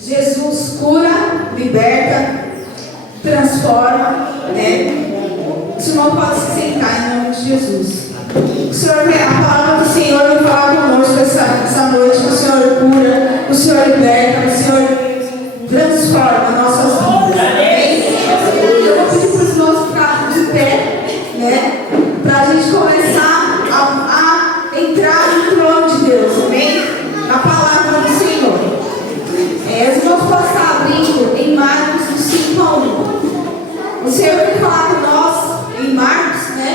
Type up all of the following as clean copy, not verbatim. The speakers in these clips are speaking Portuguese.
Jesus cura, liberta, transforma, né? O Senhor pode se sentar em nome de Jesus. O Senhor, a palavra do Senhor vai falar conosco essa noite. O Senhor cura, o Senhor liberta, o Senhor transforma nossas vidas. Amém? Eu vou pedir para os irmãos ficarem de pé, né? Para a gente começar a entrar no trono de Deus, amém? Na palavra do Senhor. Os irmãos podem estar abrindo em Marcos 5:1. O Senhor vai falar com nós em Marcos, né?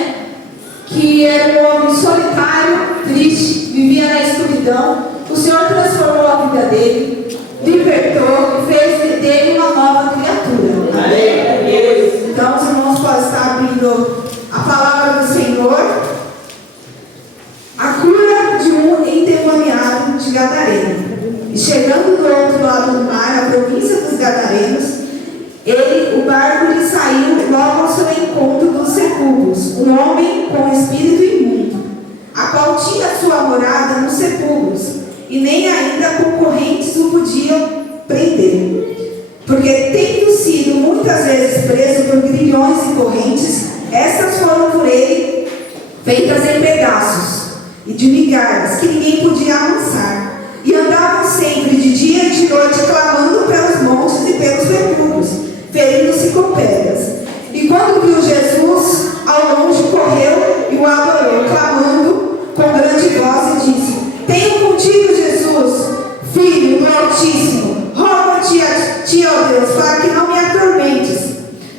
Que era um homem solitário, triste, vivia na escuridão. O Senhor transformou a vida dele, libertou e fez dele uma nova criatura. Amém? Então os irmãos podem estar abrindo a palavra do Senhor. A cura de um endemoniado de Gadareno. E chegando do outro lado do mar, na província dos Gadarenos, o barco lhe saiu logo ao seu encontro dos sepulcros, um homem com espírito imundo, a qual tinha sua morada nos sepulcros, e nem ainda concorrentes o podiam prender. Porque, tendo sido muitas vezes preso por grilhões e correntes, estas foram por ele feitas em pedaços e de migalhas que ninguém podia amansar. E andavam sempre de dia e de noite clamando pelos montes e pelos sepulcros, ferindo-se com pedras. E quando viu Jesus, ao longe correu e o adorou, clamando com grande voz e disse: Tenho contigo, Jesus, Filho do Altíssimo, rogo-te a ti, ó Deus, para que não me atormentes.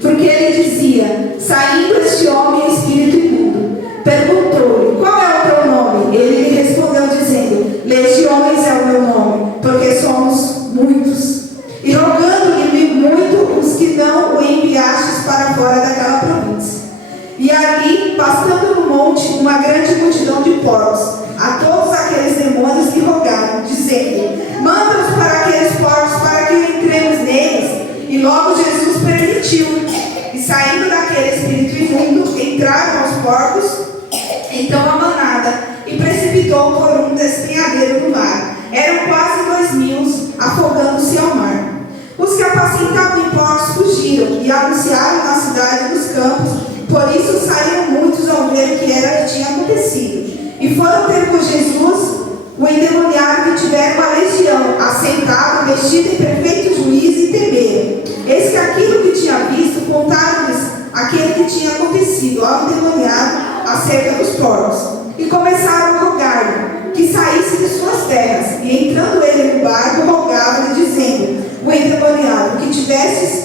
Porque ele dizia, saindo este homem espírito imundo, perguntou-lhe: Qual é o teu nome? Ele lhe respondeu dizendo: Legiones é o meu nome, porque somos muitos. E rogando-lhe muito os que não o enviastes para fora daquela província. E ali, pastando no monte, uma grande multidão de porcos, a todos aqueles demônios lhe rogaram, dizendo: Manda-nos para aqueles porcos, para que entremos neles. E logo Jesus permitiu. E saindo daquele espírito imundo, entraram os porcos, então a manada, e precipitou por um despenhadeiro no mar. Eram quase 2.000, afogando-se ao mar. Os que apacentavam em porcos fugiram e anunciaram na cidade dos campos. Por isso saíram muitos ao ver o que era que tinha acontecido. E foram ter com Jesus o endemoniado que tivera uma legião, assentado, vestido em perfeito juízo, e temeram. Eis que aquilo que tinha visto, contaram-lhes aquele que tinha acontecido ao endemoniado acerca dos porcos. E começaram a rogar-lhe que saísse de suas terras. E entrando ele no barco, rogava-lhe, dizendo: O endemoniado, que tivesses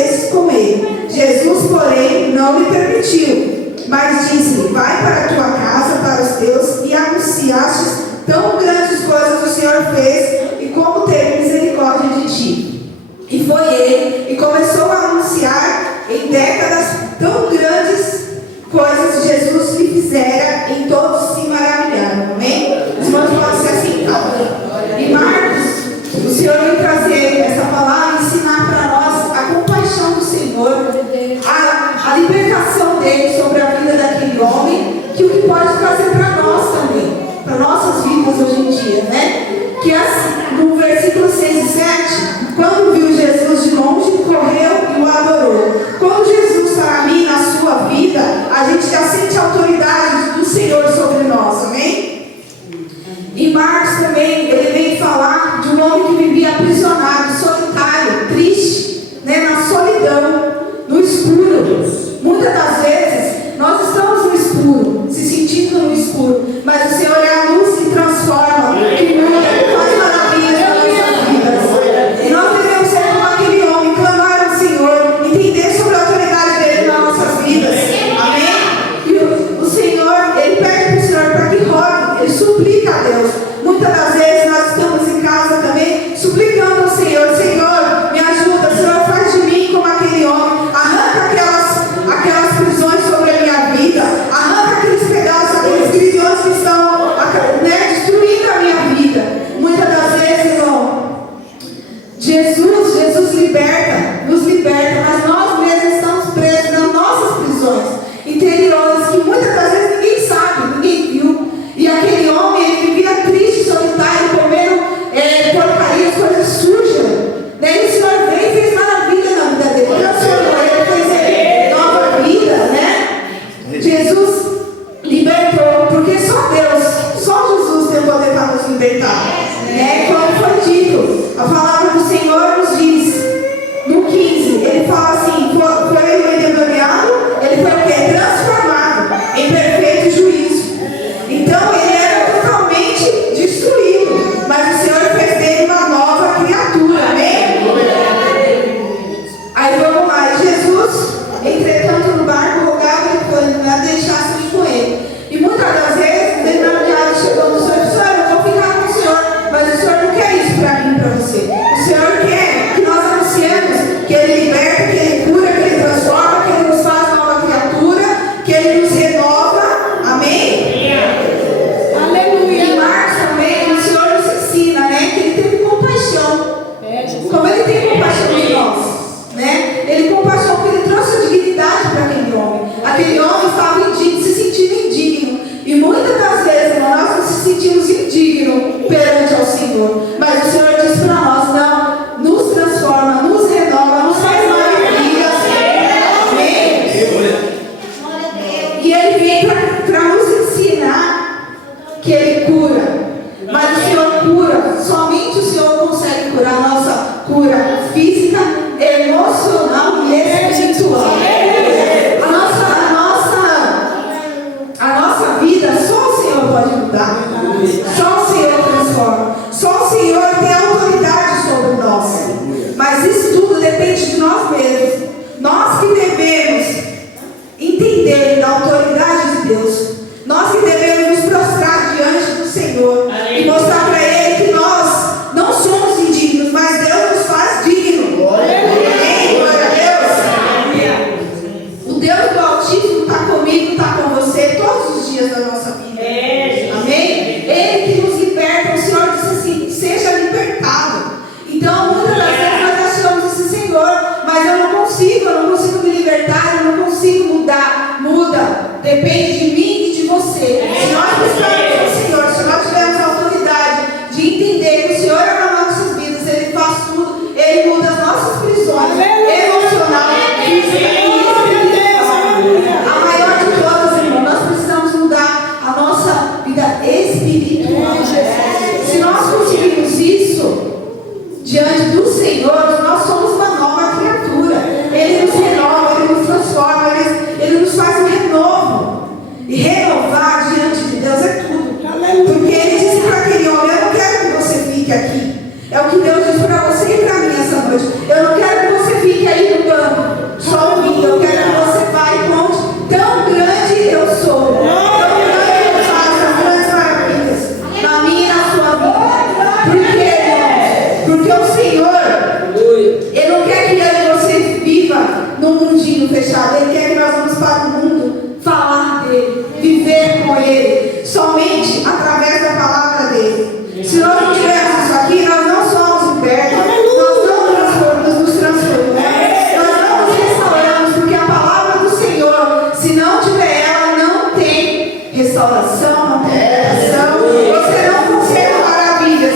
esses com ele. Jesus, porém, não lhe permitiu, mas disse-lhe: Vai para a tua casa, para os teus, e anunciastes tão grandes coisas o Senhor fez, e como teve misericórdia de ti. E foi ele, e começou a anunciar em décadas tão grandes coisas que Jesus lhe fizera, em todos se maravilharam. Amém? Os irmãos podem se assentar. Em Marcos, o Senhor vem trazer essa palavra e ensinar para nós a compaixão do Senhor, a libertação dele sobre a vida daquele homem, que o que pode trazer para nós também, para nossas vidas hoje em dia, né? Que no versículo 6 e 7, quando viu Jesus de longe, correu e o adorou. Quando Jesus está ali na sua vida, a gente já sente a autoridade do Senhor sobre nós, amém? Em Marcos também, ele vem falar de um homem que vivia aprisionado, solitário, triste, né, na solidão, no escuro. Muitas das vezes, nós estamos no escuro, se sentindo no escuro, mas o Senhor é a luz que transforma, que muda, faz maravilhas nas nossas vidas. E nós devemos ser como aquele homem, clamar ao Senhor, entender sobre a autoridade dele nas nossas vidas. Amém? E o Senhor, ele pede para o Senhor para que rogue, ele suplica a Deus. Muitas das vezes nós estamos em casa também, suplicando ao Senhor: Senhor, me ajuda, Senhor, faz de mim como aquele homem, arranca aquelas prisões sobre a minha vida, arranca aqueles pedaços, aqueles grilhões que estão, né, destruindo a minha vida. Muitas das vezes, irmão, Jesus liberta, nos liberta, mas nós mesmos estamos presos nas nossas prisões interiores, que muitas das vezes ninguém sabe, ninguém viu. E aquele homem, ele vivia triste, solitário, comendo porcarias, coisas Né? Como foi dito, a palavra do Senhor nos diz, no 15, ele fala assim, foi endemoniado, ele foi o quê? Transformado em perfeito juízo. Então ele era totalmente destruído, mas o Senhor fez dele uma nova criatura, amém? Aí vamos lá, Jesus, entretanto no barco, rogava que ele deixasse ir com ele. E muitas das vezes, o endemoniado chegou no Senhor e disse, olha, eu vou ficar com o Senhor, mas o Senhor não quer isso para mim e para você. O Senhor quer que nós anunciemos que Ele liberta, que Ele cura, que Ele transforma, que Ele nos faz nova criatura, que Ele nos renova, amém? Aleluia. Em Marcos também, o Senhor nos ensina, né, que Ele teve compaixão. Como Ele tem compaixão de nós, né? Ele compaixão porque Ele trouxe a dignidade para aquele homem. Aquele homem estava indigno, se sentindo indigno. E muitas das vezes nós nos sentimos indignos perante ao Senhor. Mas o Senhor diz para nós, não, nos transforma, nos renova, nos faz maravilhas. Amém? E Ele vem para nos ensinar que Ele cura. Mas o Senhor cura, somente o Senhor consegue curar a nossa cura física, emocional e espiritual. A nossa vida, só o Senhor pode mudar. Só o Senhor transforma. Só o Senhor tem autoridade sobre nós. Mas isso tudo depende de nós mesmos. Nós que devemos entender da autoridade de Deus. Nós que devemos nos prostrar diante do Senhor e mostrar para Ele que nós não somos indignos, mas Deus nos faz dignos. Amém? Glória a Deus. O Deus do Altíssimo está comigo, está com você todos os dias da nossa vida. Amém? Ele que nos liberta, o Senhor disse assim, seja libertado. Então, muitas das vezes nós achamos esse Senhor, mas eu não consigo me libertar, eu não consigo mudar. Muda. Depende de mim e de você. Se nós buscarmos o Senhor, se nós tivermos a autoridade de entender que o Senhor é nas nossas vidas, Ele faz tudo, Ele muda as nossas prisões, emocional, física e espiritual. A maior de todas, irmão, nós precisamos mudar a nossa vida espiritual. Se nós conseguirmos isso diante do Senhor, nós somos uma nova criatura. Ele nos renova, Ele nos transforma, Ele nos faz um renovo. E renovar diante de Deus é tudo. Porque Ele disse para aquele homem, eu não quero que você fique aqui. É o que Deus diz para você e para mim essa noite. Eu não quero que você fique aí no banco, só ouvindo. Eu quero que você vá e conte, tão grande eu sou. Tão grande eu faço as grandes maravilhas na minha e na sua vida. Por quê, irmãos? Porque o Senhor, Ele não quer que eu e você viva num mundinho fechado. Ele quer que nós vamos para o mundo falar dele, viver com ele, somente através da palavra dele. Se nós não tivermos isso aqui, nós não somos libertos, nós não nos transformamos, nós não nos restauramos, porque a palavra do Senhor, se não tiver ela, não tem restauração, não tem libertação, você não consegue maravilhas.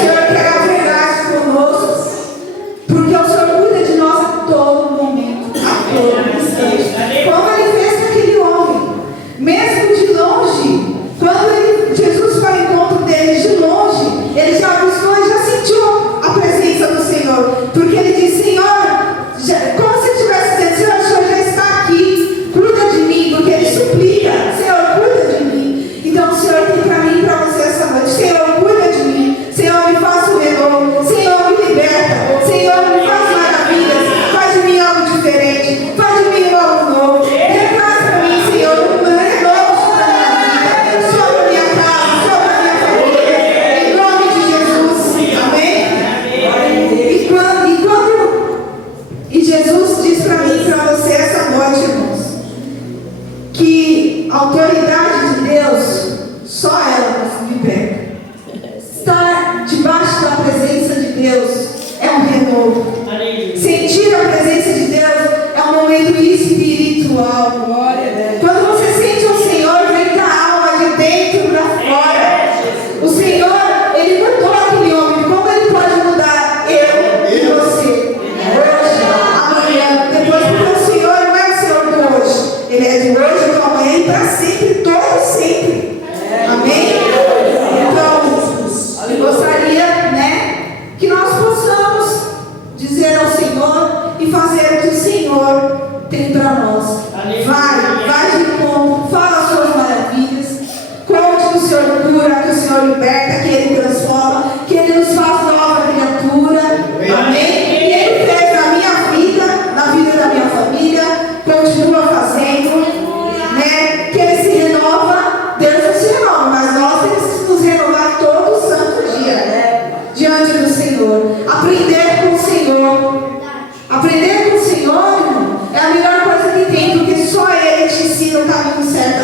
Senhor quer a verdade conosco, porque o Senhor cuida de nós a todo momento, a todo instante. Como Ele fez com aquele homem, mesmo de longe, quando Jesus foi ao encontro dele de longe, ele já buscou e já sentiu a presença do Senhor, porque ele disse: Senhor, como se estivesse dizendo: Senhor, o Senhor já está aqui, cuida de mim, porque ele suplica: Senhor, cuida de mim. Então o Senhor tem para mim e para você essa noite: Senhor, cuida de mim, Senhor, me faça um renovo, Senhor, me liberta, Senhor, me faz maravilhas, faz de mim algo diferente, faz de mim algo novo, traz para mim, Senhor, um renovo sobre a minha vida, sobre a minha casa, sobre a minha família, em nome de Jesus, amém? E Jesus diz para mim e para você essa noite, irmãos, que a autoridade de Deus, só ela nos liberta. Estar debaixo da presença de Deus é um renovo. Sentir a presença de Deus é um momento espiritual. Quando você sente o Senhor, vem da alma, de dentro para fora. O Senhor, Ele mudou aquele homem. Como Ele pode mudar eu e você? Hoje, amanhã, depois, porque o Senhor não é o Senhor de hoje. Ele é de hoje, do amanhã e para sempre, todo sempre. Amém? Então, eu gostaria, que nós possamos dizer ao Senhor e fazer o que o Senhor tem para nós. Vai de encontro, fala as suas maravilhas, conte que o Senhor cura, que o Senhor liberta, que Ele transforma, que Ele nos faz nova criatura. Amém? E Ele fez na minha vida, na vida da minha família, continua fazendo, que Ele se renova. Deus não se renova, mas nós temos que nos renovar todo santo dia, diante do Senhor. Aprender com o Senhor. Aprender com o Senhor, irmão, é a melhor coisa que tem, porque só Ele te ensina o caminho certo.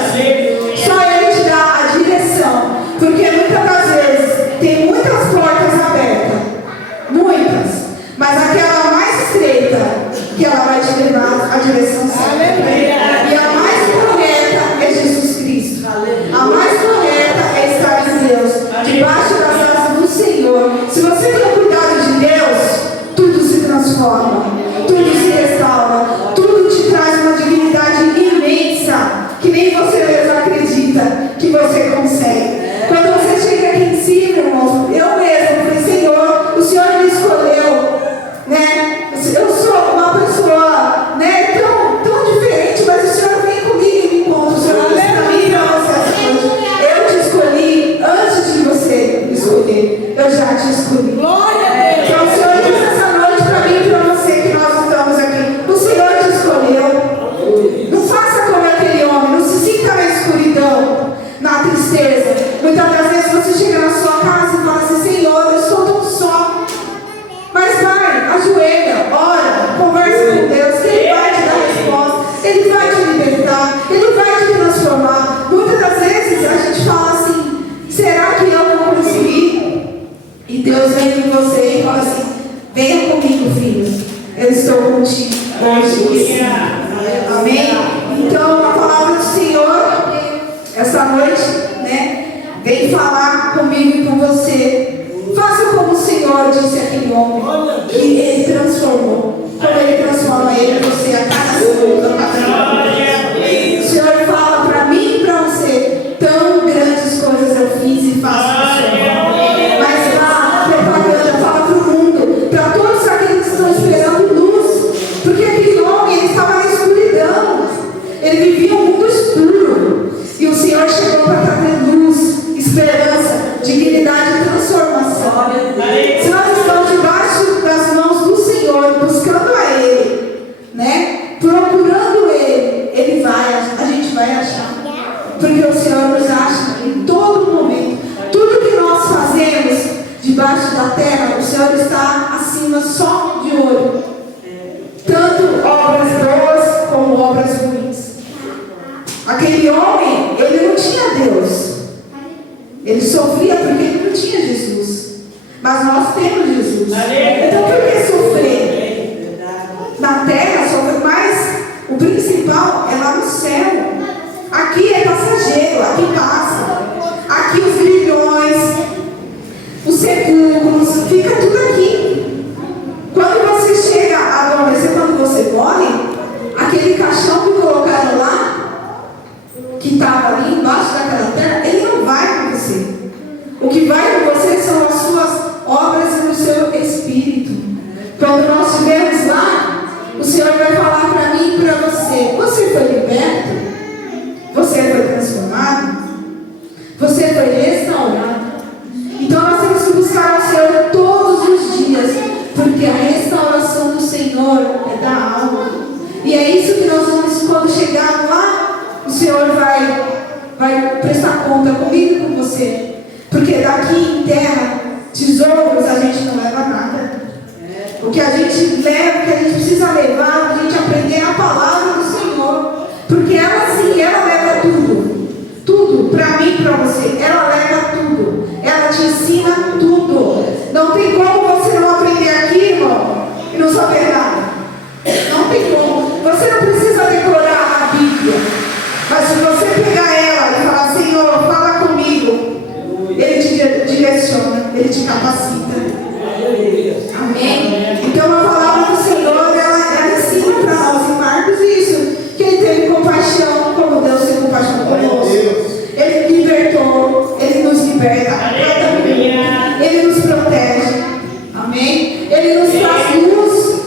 Só Ele te dá a direção. Porque muitas das vezes tem muitas portas abertas, muitas, mas aquela mais estreita que ela vai te levar à direção certa. E a mais correta é Jesus Cristo. A mais correta é estar em Deus, debaixo das asas do Senhor. Se você tem o cuidado de Deus, tudo se transforma, tudo se restaura, tudo te traz uma dignidade imensa, que nem você mesmo acredita que você consegue. Quando você chega aqui em cima, irmãos, eu mesmo falei: Senhor, o Senhor me escolheu, eu sou uma pessoa, tão diferente, mas o Senhor vem comigo e me encontra. O Senhor disse para mim e para você essa noite: eu te escolhi antes de você me escolher, eu já te escolhi. Glória a Deus. Então o Senhor disse essa noite para mim e para você que nós estamos aqui: o Senhor te escolheu. Não faça como aquele homem, não se sinta na escuridão, na tristeza. Muitas das vezes você chega na sua casa e fala assim: Senhor, eu estou tão só. Mas vai, ajoelha, ora, conversa com Deus, que Ele vai te dar resposta, Ele vai te libertar, Ele vai te transformar. Muitas das vezes a gente fala assim: será que eu vou conseguir? E Deus vem com você e fala assim: venha comigo, filho, eu estou contigo hoje. Amém? Então a palavra do Senhor essa noite, vem falar comigo e com você. Faça como o Senhor disse àquele homem, que Ele transformou. Como Ele transforma ele e você a cada segundo, a cada dia. O Senhor fala para mim e para você: tão grandes coisas eu fiz e faço no Senhor. Mas lá, a propaganda fala para o mundo, para todos aqueles que estão esperando luz. Porque aquele homem, ele estava na escuridão. Ele vivia um mundo escuro. E o Senhor chegou para trazer luz, esperança, dignidade e transformação. Se nós estamos debaixo das mãos do Senhor, buscando a Ele, procurando Ele, a gente vai achar. Porque o Senhor nos acha em todo momento. Tudo que nós fazemos debaixo da terra, o Senhor está acima só de olho. Tanto obras boas como obras ruins. Aquele homem, ele não tinha Deus. Ele sofria porque ele não tinha Jesus. Mas nós temos Jesus. Então por que sofrer? Na terra sofre, mas o principal é lá no céu. Aqui é passageiro, aqui passa. Aqui os grilhões, o sepulcro, você. Porque daqui em terra, tesouros a gente não leva nada. O que a gente leva, o que a gente precisa levar, a gente aprender a palavra do Senhor. Porque ela sim, ela leva tudo. Tudo, para mim e para você. Ela leva tudo. Ela te ensina tudo. Não tem como você não aprender aqui, irmão, e não saber nada. Não tem como. Você não precisa decorar a Bíblia. Mas se você pegar ela e falar, Senhor, fala comigo, Ele te direciona, Ele te capacita. Amém? Então a palavra do Senhor, ela ensina para nós em Marcos isso, que Ele teve compaixão, como Deus tem compaixão conosco. Ele libertou, Ele nos liberta a cada momento, Ele nos protege. Amém? Ele nos traz luz,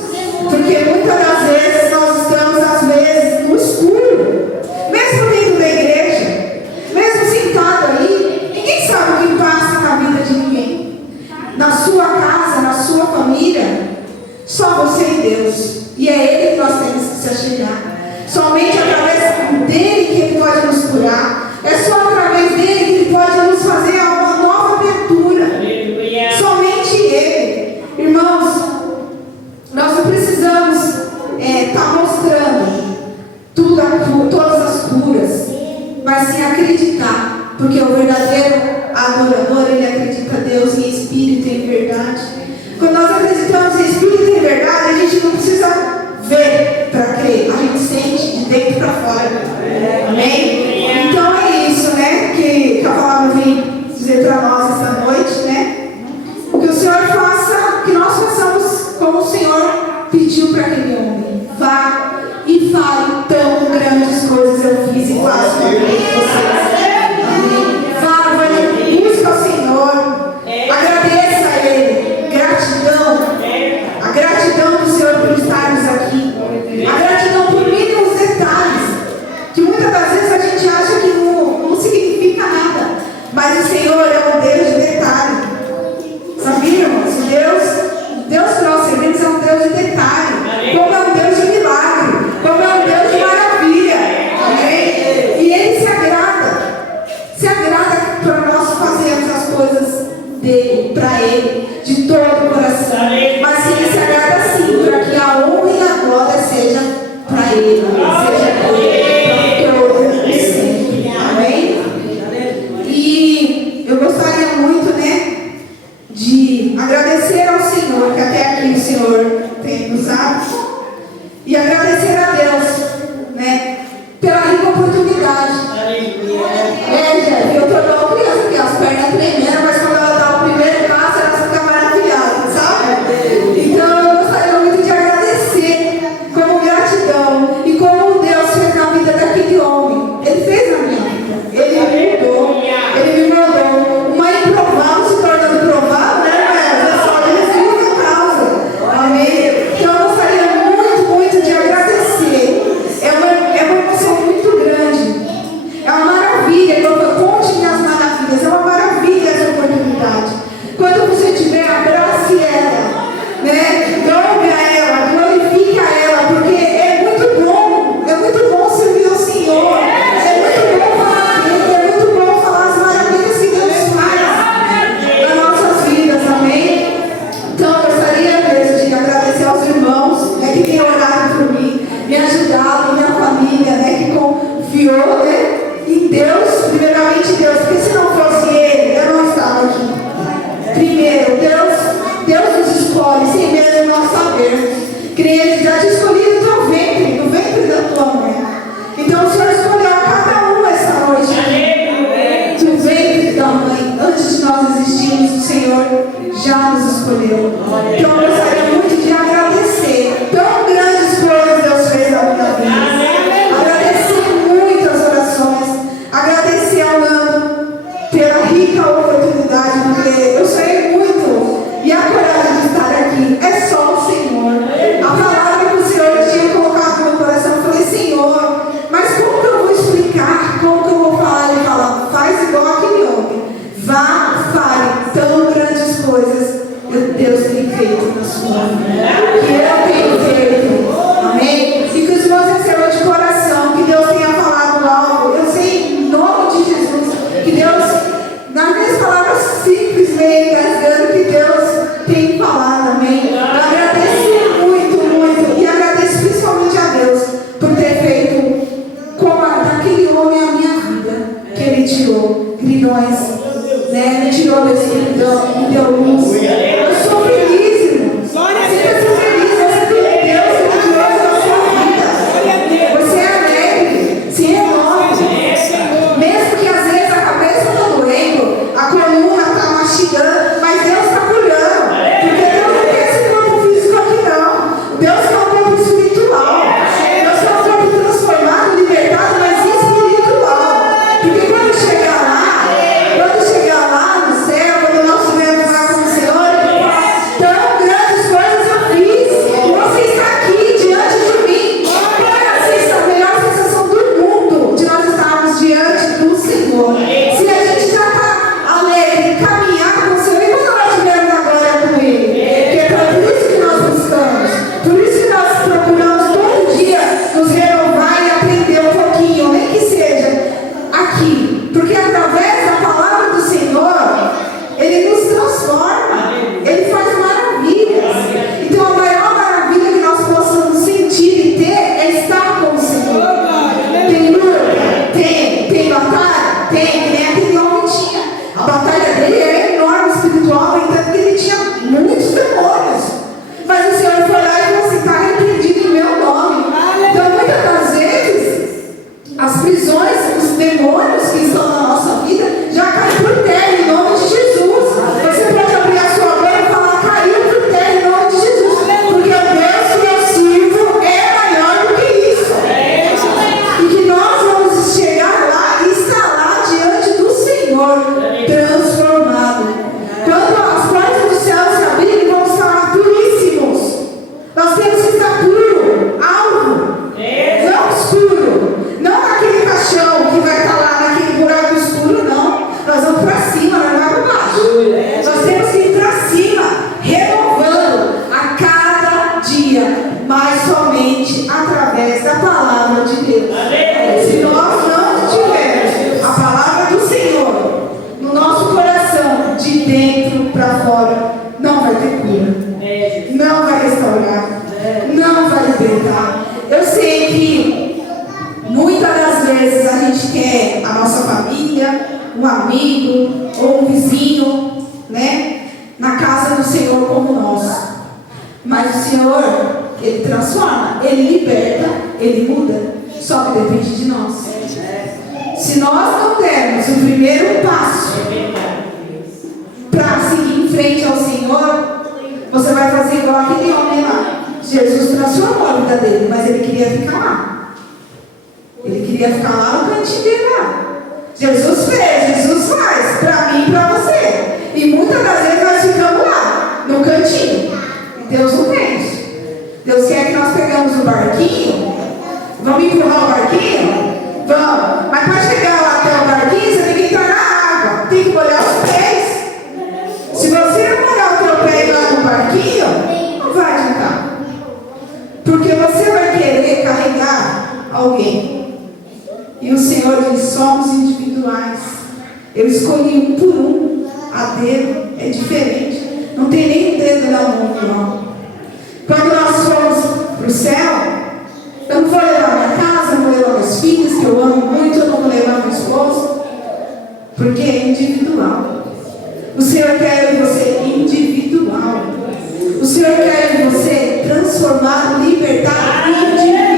porque muitas das vezes nós estamos, às vezes, no escuro. Mesmo dentro da igreja, mesmo sentado ali, ninguém sabe o que passa na vida de ninguém. Na sua casa, na sua família, só você e Deus. E é Ele que nós temos que se achegar. Somente através dEle que Ele pode nos curar. É só através dEle que Ele pode nos fazer uma nova abertura. Somente Ele. Irmãos, nós não precisamos estar mostrando todas as curas, mas sim acreditar, porque o verdadeiro adorador, ele acredita a Deus em espírito e em verdade. Quando nós acreditamos em espírito e em verdade, a gente não precisa ver para crer, a gente sente de dentro para fora. Amém? Então é isso, né, que a palavra vem dizer para nós esta noite, né? Que o Senhor faça, que nós façamos como o Senhor pediu para aquele homem. Vá e fale tão grandes coisas eu fiz e faço com vocês. Amém. Vá, busca o Senhor. Agradeça a Ele. Gratidão. A gratidão do Senhor por estarmos aqui. A gratidão por mínimos detalhes. Que muitas das vezes a gente acha que não significa nada. Mas o Senhor é um Deus de detalhe. Sabia, irmãos? Deus para nós servimos é um Deus de detalhe. Como é um Deus de milagre. Como é um Deus de maravilha. Amém? E Ele se agrada para nós fazermos as coisas dele, para Ele, de todo o coração. Mas Ele se agrada sim, para que a honra e a glória seja para Ele. Seja para Ele, para todo e sempre. Amém? E eu gostaria muito, né, de agradecer ao Senhor, que até aqui o Senhor tem nos dado, e agradecer a Deus, né, pela rica oportunidade. Gente, eu estou igual criança, porque as pernas tremendo, mas quando ela dá o primeiro passo, ela fica maravilhada, sabe? Então eu gostaria muito de agradecer, como gratidão, e como Deus fez na vida daquele homem. Ele fez na minha vida, Ele me mudou, Ele me mandou. Uma improvável se tornando provável, né? É só Jesus a causa. Amém? Então eu gostaria muito, muito de agradecer. É uma emoção muito grande. É uma maravilha. Conte minhas maravilhas. É uma maravilha essa oportunidade. Quando você tiver, abrace ela, né? Louve a ela, glorifique a ela, porque é muito bom servir ao Senhor. É muito bom falar dele, é muito bom falar as maravilhas que Deus faz nas nossas vidas, amém? Então eu gostaria mesmo de agradecer aos irmãos, né, que têm orado por mim, me ajudado, minha família, né, que confiou, né, em Deus, primeiramente Deus, porque se não fosse Ele, eu não estava aqui. Primeiro, Deus nos escolhe, sem mesmo nós sabermos, que Ele já te escolheu no teu ventre, no ventre da tua mãe. Então o Senhor escolheu a cada um essa noite, no ventre da mãe, antes de nós existirmos, o Senhor já nos escolheu. Então eu gostaria muito de agradecer, tão grandes coisas Deus fez na minha vida. Agradecer muito as orações, agradecer ao Nando pela rica oportunidade, porque eu sonhei muito, e a coragem de estar aqui é só o Senhor. A palavra que o Senhor tinha colocado no meu coração, eu falei, Senhor, mas como que eu vou explicar, como que eu vou falar? Ele fala, faz igual aquele homem, vá, fale tão grandes coisas que Deus tem feito na sua vida, que eu tenho feito, amém? E que os irmãos recebam de coração, que Deus tenha falado algo. Eu sei, em nome de Jesus, que Deus, na Senhor, Ele transforma, Ele liberta, Ele muda. Só que depende de nós. Se nós não dermos o primeiro passo para seguir em frente ao Senhor, você vai fazer igual aquele homem lá. Jesus transformou a vida dele, mas ele queria ficar lá. Ele queria ficar lá no cantinho dele lá. Jesus fez, Jesus faz, para mim e para você. E muitas das vezes nós ficamos lá, no cantinho. Deus não quer isso. Deus quer que nós pegamos o barquinho. Vamos empurrar o barquinho? Vamos. Mas para chegar lá até o barquinho, você tem que entrar na água. Tem que molhar os pés. Se você não molhar o teu pé lá no barquinho, não vai adiantar. Porque você vai querer carregar alguém. E o Senhor diz, somos individuais. Eu escolhi um por um. A dedo é diferente. Não tem nem dedo na mão, não. Quando nós formos para o céu, eu não vou levar minha casa, não vou levar meus filhos, que eu amo muito, eu não vou levar meu esposo. Porque é individual. O Senhor quer você individual. O Senhor quer você transformado, libertado, individual.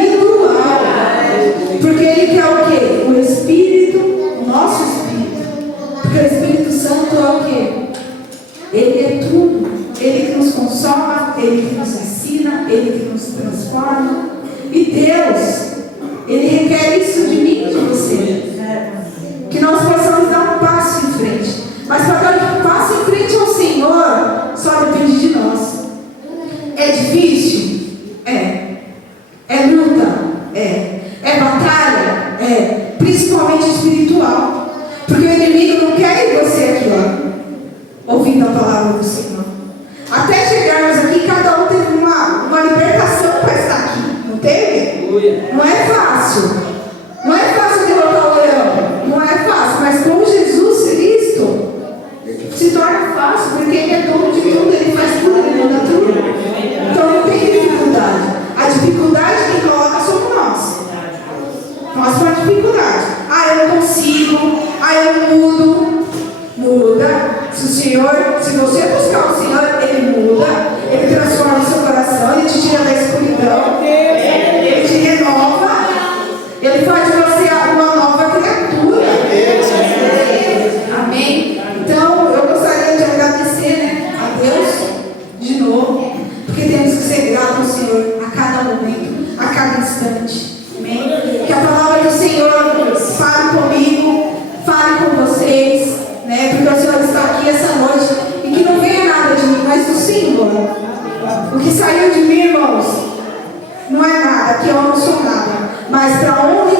Porque Ele quer o quê? O Espírito, o nosso Espírito. Porque o Espírito Santo é o quê? Ele é tudo. Ele que nos consola, Ele que nos ensina, Ele que nos transforma. E Deus, Ele requer isso de mim e de você. Que nós possamos dar um passo em frente. Mas para dar um passo em frente ao Senhor, só depende de nós. É difícil? É. É luta? É. É batalha? É. Principalmente espiritual. Porque o inimigo não quer ir você aqui, ó, ouvindo a palavra do Senhor. Até chegarmos aqui, cada um teve uma libertação para estar aqui. Não teve? Não é fácil. Não é fácil derrotar o leão. Não é fácil. Mas com Jesus Cristo, se torna fácil. Porque Ele é dono de tudo. Ele faz tudo. Ele muda tudo. Então não tem dificuldade. A dificuldade quem coloca somos nós. Nós somos a dificuldade. Ah, eu não consigo. Ah, eu não mudo. Muda. Se você buscar o Senhor, Ele muda. Ele transforma o seu coração. Ele te tira da escuridão. Ele te renova. Ele faz de você uma nova criatura. Amém? Então, eu gostaria de agradecer, né, a Deus de novo. Porque temos que ser gratos ao Senhor a cada momento, a cada instante. Amém? Que a palavra do Senhor fale comigo, fale com vocês, né? Porque o Senhor está aqui essa noite. E que não venha nada de mim, mas do Senhor. O que saiu de mim, irmãos, não é nada, que eu não sou nada. Mas para a honra